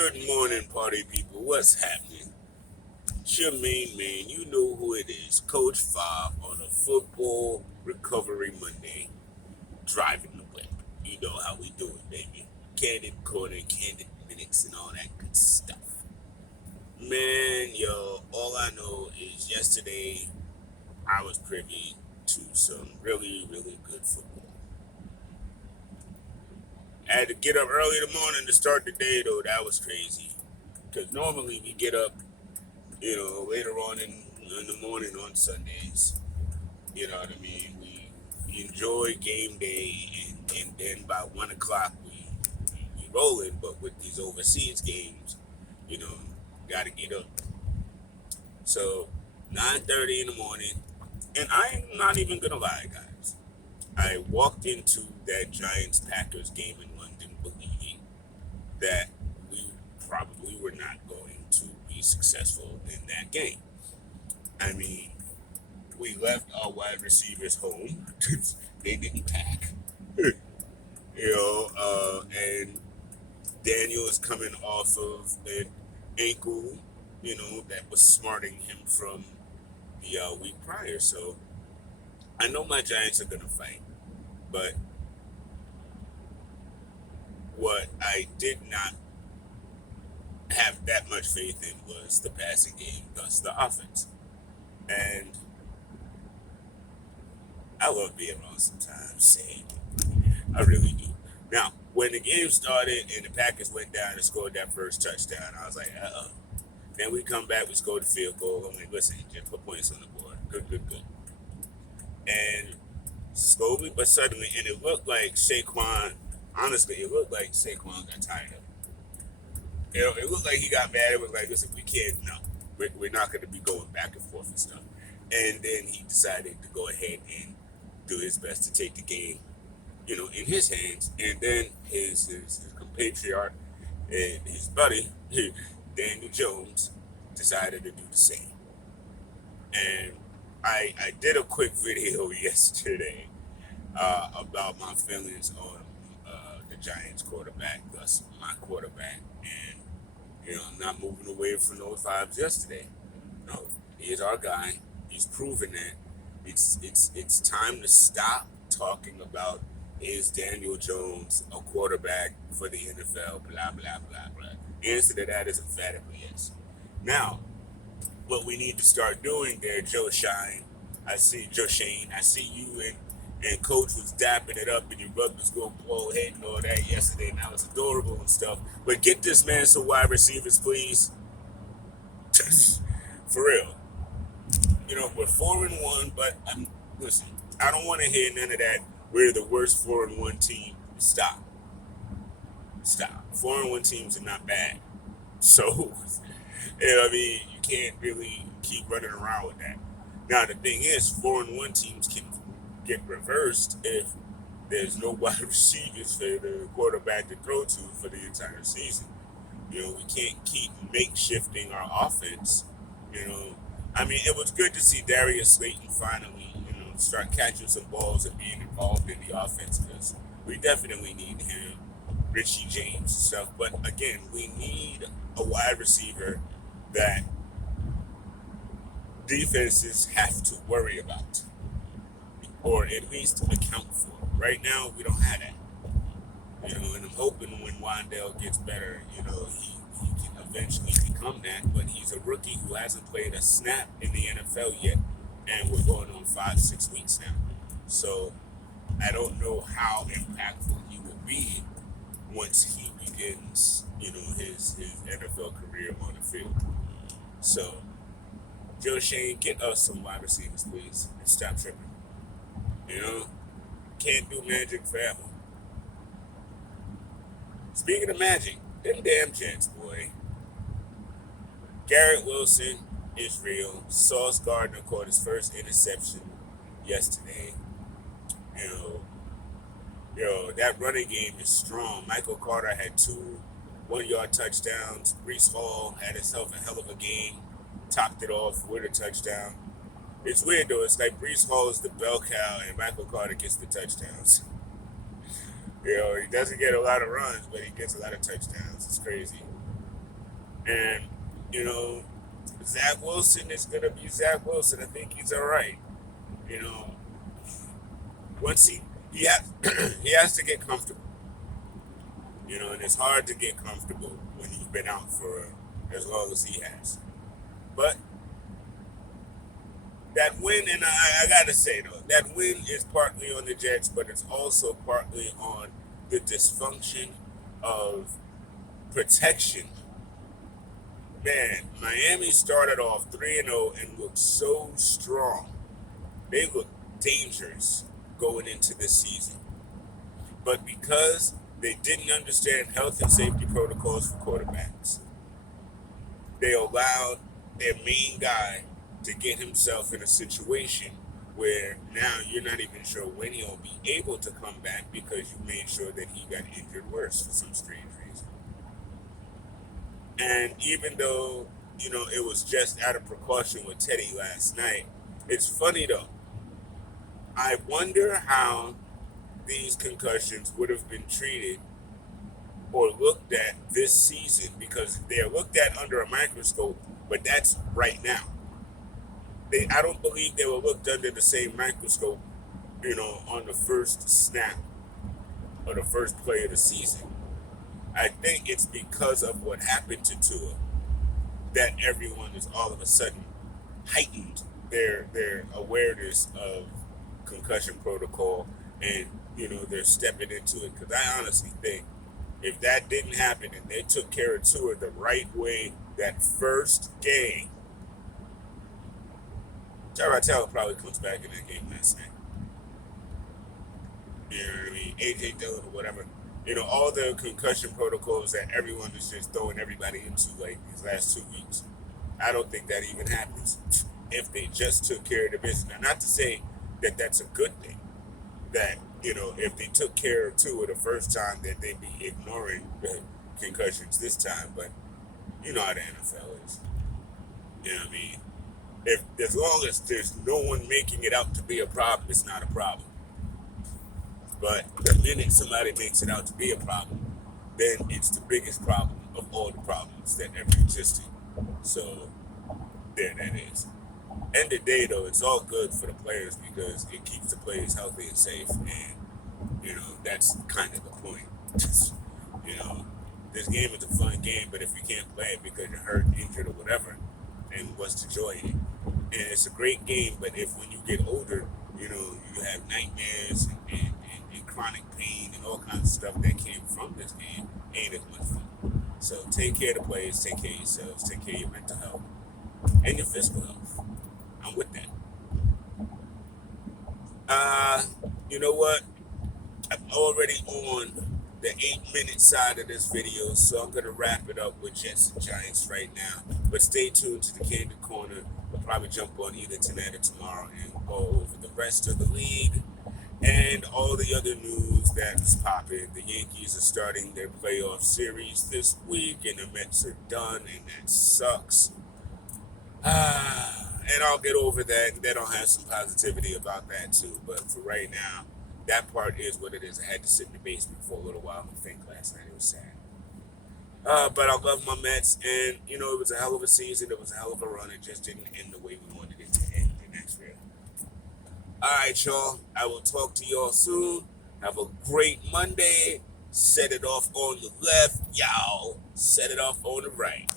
Good morning, party people. What's happening? It's your main man. You know who it is. Coach Fob on a football recovery Monday, driving the whip. You know how we do it, baby. Candid corner, candid minutes, and all that good stuff. Man, yo, all I know is yesterday I was privy to some really, really good football. I had to get up early in the morning to start the day, though. That was crazy. Because normally we get up later on in the morning on Sundays. You know what I mean? We enjoy game day, and then by 1 o'clock we rolling. But with these overseas games, you know, got to get up. So 9:30 in the morning, and I'm not even gonna lie, guys. I walked into that Giants Packers game in London believing that we probably were not going to be successful in that game. I mean, we left our wide receivers home. They didn't pack. And Daniel is coming off of an ankle, that was smarting him from the week prior. So I know my Giants are going to fight. But what I did not have that much faith in was the passing game, thus the offense. And I love being wrong sometimes. Same. I really do. Now, when the game started and the Packers went down and scored that first touchdown, I was like, uh-oh. Then we come back, we scored the field goal. I'm like, listen, just put points on the board. Good, good, good. And slowly but suddenly, and it looked like Saquon, honestly, it looked like Saquon got tired of it. It looked like he got mad. It was like, listen, we can't, no. We're not going to be going back and forth and stuff. And then he decided to go ahead and do his best to take the game, in his hands. And then his compatriot and his buddy, Daniel Jones, decided to do the same. And I did a quick video yesterday about my feelings on the Giants quarterback, thus my quarterback. And, I'm not moving away from those vibes yesterday. No, he is our guy. He's proven that. It's time to stop talking about is Daniel Jones a quarterback for the NFL, blah, blah, blah, blah. The answer to that is emphatically yes. Now, what we need to start doing there, Joe Shane, I see you and Coach was dapping it up and your brother was going to blow head and all that yesterday, and that was adorable and stuff. But get this man some wide receivers, please. For real. We're 4-1, but listen, I don't want to hear none of that. We're the worst 4-1 team. Stop. 4-1 teams are not bad. So, you can't really keep running around with that. Now, the thing is, 4-1 teams can get reversed if there's no wide receivers for the quarterback to throw to for the entire season. We can't keep makeshifting our offense. It was good to see Darius Slay finally, start catching some balls and being involved in the offense because we definitely need him, Richie James and stuff. But again, we need a wide receiver that defenses have to worry about or at least account for. Right now, we don't have that. And I'm hoping when Wandell gets better, he can eventually become that. But he's a rookie who hasn't played a snap in the NFL yet, and we're going on 5-6 weeks now. So I don't know how impactful he will be once he begins, his NFL career on the field. So Joe Shane, get us some wide receivers, please, and stop tripping. Can't do magic forever. Speaking of magic, them damn Jets, boy. Garrett Wilson is real. Sauce Gardner caught his first interception yesterday. That running game is strong. Michael Carter had 2 1-yard touchdowns. Breece Hall had himself a hell of a game. Topped it off with a touchdown. It's weird though. It's like Breece Hall is the bell cow and Michael Carter gets the touchdowns. He doesn't get a lot of runs, but he gets a lot of touchdowns. It's crazy. And, you know, Zach Wilson is going to be Zach Wilson. I think he's all right. You know, once he has, he has to get comfortable. You know, and it's hard to get comfortable when you've been out for as long as he has. But that win, and I gotta say though, that win is partly on the Jets, but it's also partly on the dysfunction of protection. Man, Miami started off 3-0 and looked so strong. They looked dangerous going into this season. But because they didn't understand health and safety protocols for quarterbacks, they allowed their main guy to get himself in a situation where now you're not even sure when he'll be able to come back because you made sure that he got injured worse for some strange reason. And even though, you know, it was just out of precaution with Teddy last night, it's funny though. I wonder how these concussions would have been treated or looked at this season, because they're looked at under a microscope, but that's right now. I don't believe they were looked under the same microscope, you know, on the first snap or the first play of the season. I think it's because of what happened to Tua that everyone is all of a sudden heightened their awareness of concussion protocol, and you know they're stepping into it. Because I honestly think if that didn't happen and they took care of Tua the right way that first game, Tyrod Taylor probably comes back in that game last night. You know what I mean? AJ Dillon or whatever. You know, all the concussion protocols that everyone is just throwing everybody into like these last 2 weeks. I don't think that even happens if they just took care of the business. Now, not to say that that's a good thing, that, you know, if they took care of Tua the first time, that they'd be ignoring the concussions this time, but you know how the NFL is. You know what I mean? If as long as there's no one making it out to be a problem, it's not a problem. But the minute somebody makes it out to be a problem, then it's the biggest problem of all the problems that ever existed. So there that is. End of the day though, it's all good for the players because it keeps the players healthy and safe, and you know, that's kind of the point. You know, this game is a fun game, but if you can't play it because you're hurt, injured, or whatever, then what's the joy in it? And it's a great game, but if when you get older, you know, you have nightmares and chronic pain and all kinds of stuff that came from this game, ain't as much fun. So take care of the players, take care of yourselves, take care of your mental health and your physical health. I'm with that. You know what? I'm already on the 8-minute side of this video, so I'm going to wrap it up with Jets and Giants right now. But stay tuned to the Candid Corner. We'll probably jump on either tonight or tomorrow and go over the rest of the league and all the other news that's popping. The Yankees are starting their playoff series this week, and the Mets are done, and that sucks. And I'll get over that, and then I'll have some positivity about that too. But for right now, that part is what it is. I had to sit in the basement for a little while and think last night. It was sad. But I love my Mets, and you know, it was a hell of a season. It was a hell of a run. It just didn't end the way we wanted it to end, and that's real. All right, y'all. I will talk to y'all soon. Have a great Monday. Set it off on the left, y'all. Set it off on the right.